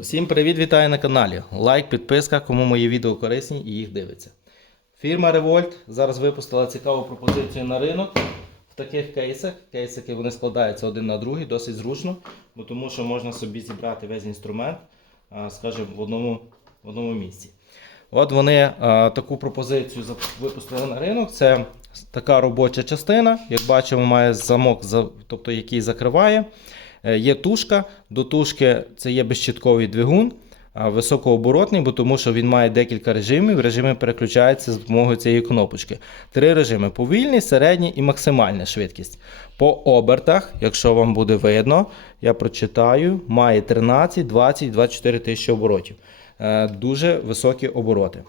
Усім привіт, вітаю на каналі. Лайк, підписка, кому мої відео корисні і їх дивиться. Фірма Revolt зараз випустила цікаву пропозицію на ринок в таких кейсах. Кейсики вони складаються один на другий, досить зручно, бо тому що можна собі зібрати весь інструмент, скажімо, в одному, в одному місці. От вони а, таку пропозицію випустили на ринок. Це така робоча частина. Як бачимо, має замок, тобто який закриває. Е, Є тушка. До тушки це є безщитковий двигун, високооборотний, бо тому що він має декілька режимів. Режими переключаються за допомогою цієї кнопочки. Три режими: повільний, середній і максимальна швидкість. По обертах, якщо вам буде видно, я прочитаю, має 13, 20, 24 тисячі оборотів. Е, Дуже високі обороти.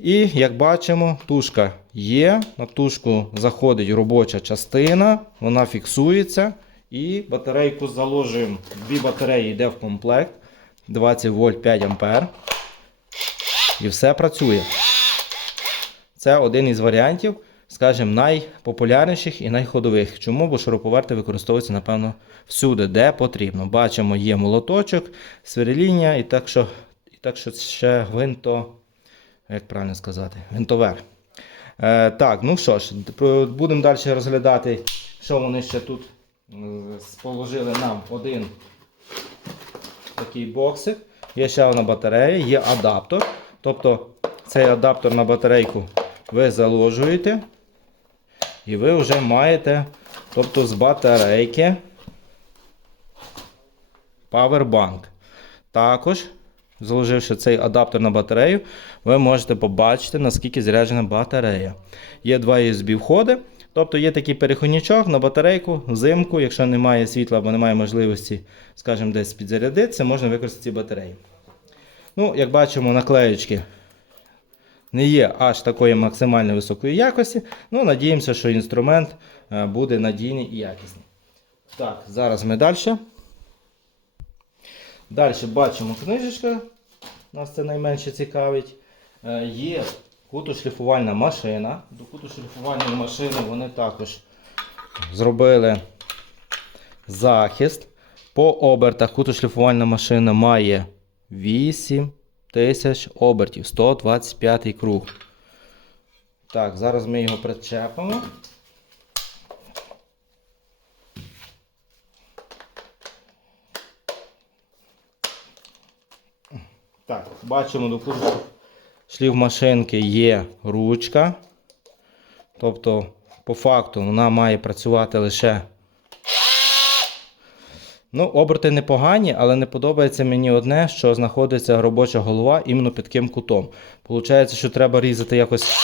І як бачимо, тушка є. На тушку заходить робоча частина, вона фіксується. І батарейку заложуємо. Дві батареї йде в комплект. 20 вольт 5 ампер. І все працює. Це один із варіантів, скажімо, найпопулярніших і найходових. Чому? Бо шуруповерти використовуються, напевно, всюди, де потрібно. Бачимо, є молоточок, сверління, і так що, і так що ще гвинто, як правильно сказати, гвинтовер. Е, так, ну що ж, будемо далі розглядати, що вони ще тут положили нам один такий боксик. Є ще одна батарея, є адаптер. Тобто цей адаптер на батарейку ви заложуєте. І ви вже маєте тобто, з батарейки Powerbank. Також, заложивши цей адаптер на батарею, ви можете побачити, наскільки заряджена батарея. Є два USB входи. Тобто є такий переходничок на батарейку, взимку, якщо немає світла або немає можливості, скажімо, десь підзарядитися, можна використати ці батареї. Ну, як бачимо, наклеючки не є аж такої максимально високої якості. Ну, надіємося, що інструмент е, буде надійний і якісний. Так, зараз ми далі. Далі бачимо книжечка. Нас це найменше цікавить. Е, Є кутошліфувальна машина. До кутошліфувальної машини вони також зробили захист. По обертах кутошліфувальна машина має 8 тисяч обертів, 125 круг. Так, зараз ми його причепимо. Так, бачимо, до шлів машинки є ручка. Тобто, по факту, вона має працювати лише. Ну, оберти непогані, але не подобається мені одне, що знаходиться робоча голова іменно під таким кутом. Получається, що треба різати якось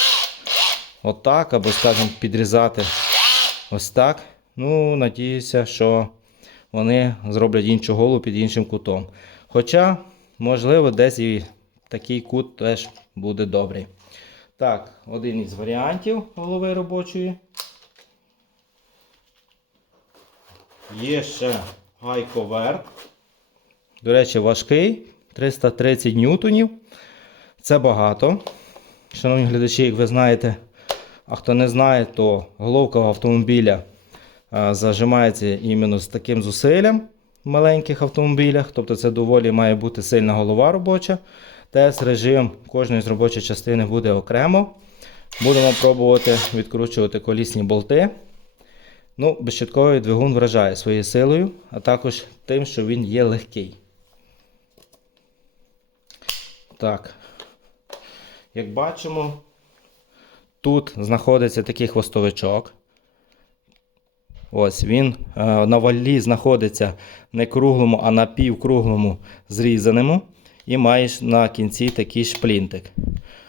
отак, або, скажімо, підрізати ось так. Ну, надіюся, що вони зроблять іншу голову під іншим кутом. Хоча, можливо, десь і такий кут теж буде добрий. Так, один із варіантів голови робочої. Є ще гайковер. До речі, важкий. 330 ньютонів. Це багато. Шановні глядачі, як ви знаєте, а хто не знає, то головка автомобіля зажимається іменно з таким зусиллям в маленьких автомобілях. Тобто це доволі має бути сильна голова робоча. ТС режим кожної з робочої частини буде окремо. Будемо пробувати відкручувати колісні болти. Ну, безщитковий двигун вражає своєю силою, а також тим, що він є легкий. Так. Як бачимо, тут знаходиться такий хвостовичок. Ось він е, на валі знаходиться не круглому, а на півкруглому зрізаному. І маєш на кінці такий шплінтик.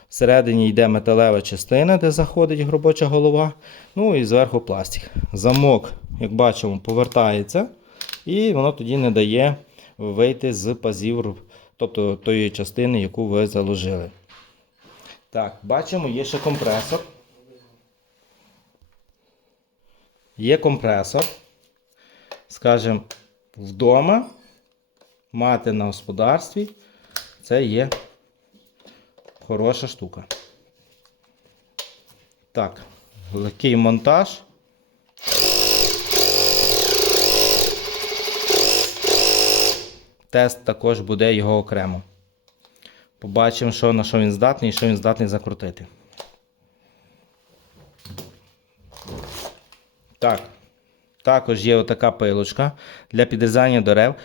Всередині йде металева частина, де заходить робоча голова. Ну і зверху пластик. Замок, як бачимо, повертається. І воно тоді не дає вийти з пазів, тобто тої частини, яку ви заложили. Так, бачимо, є ще компресор. Є компресор. Скажімо, вдома мати на господарстві. Це є хороша штука. Так, легкий монтаж. тест також буде його окремо. Побачимо, що, на що він здатний і що він здатний закрутити. Так. Також є отака пилочка для підрізання дерев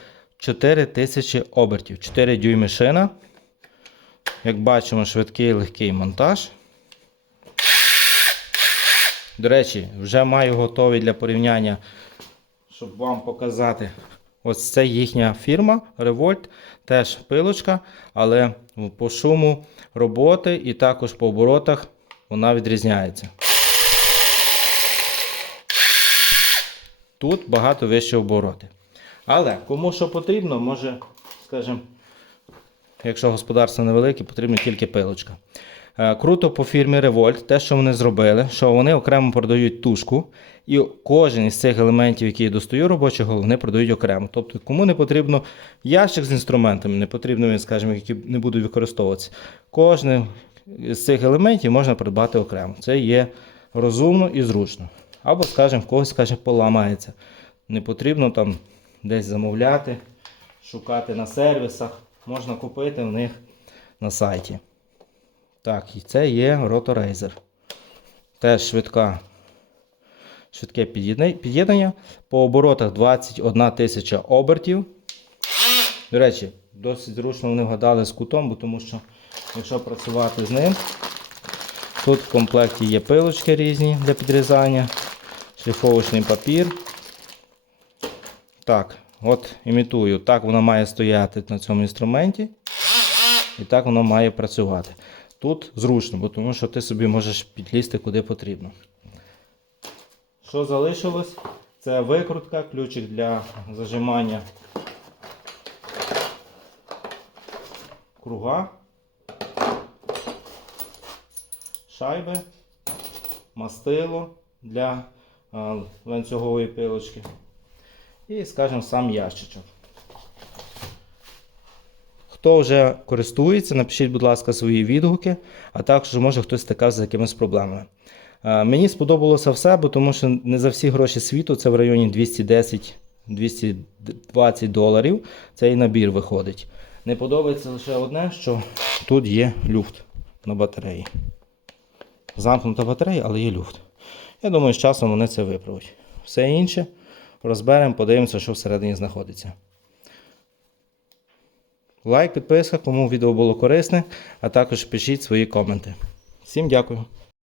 4000 обертів, 4 дюйми шина. Як бачимо, швидкий легкий монтаж. До речі, вже маю готовий для порівняння, щоб вам показати. Ось це їхня фірма Revolt, теж пилочка, але по шуму роботи і також по оборотах вона відрізняється. Тут багато вищі обороти. Але кому що потрібно, може, скажімо, якщо господарство невелике, потрібна тільки пилочка. Е, Круто по фірмі Revolt, те, що вони зробили, що вони окремо продають тушку, і кожен із цих елементів, які я достаю робочого, вони продають окремо. Тобто, кому не потрібно ящик з інструментами, не потрібно, скажімо, які не будуть використовуватися. Кожен з цих елементів можна придбати окремо. Це є розумно і зручно. Або, скажімо, в когось, скажімо, поламається. Не потрібно там десь замовляти, шукати на сервісах. Можна купити в них на сайті. Так, і це є Rotorazer. Теж швидка, швидке під'єднання. По оборотах 21 тисяча обертів. До речі, досить зручно вони вгадали з кутом, бо тому що якщо працювати з ним, тут в комплекті є пилочки різні для підрізання, шліфовочний папір. Так, от імітую. Так воно має стояти на цьому інструменті. І так воно має працювати. Тут зручно, бо тому що ти собі можеш підлізти куди потрібно. Що залишилось? Це викрутка, ключик для зажимання круга, шайби, мастило для ланцюгової пилочки. І, скажімо, сам ящичок. Хто вже користується, напишіть, будь ласка, свої відгуки, а також може хтось стикався з якимись проблемами. Е, Мені сподобалося все, бо тому що не за всі гроші світу це в районі 210-220 доларів. Цей набір виходить. Не подобається лише одне, що тут є люфт на батареї. Замкнута батарея, але є люфт. Я думаю, з часом вони це виправить. Все інше розберемо, подивимося, що всередині знаходиться. Лайк, підписка, кому відео було корисне, а також пишіть свої коменти. Всім дякую.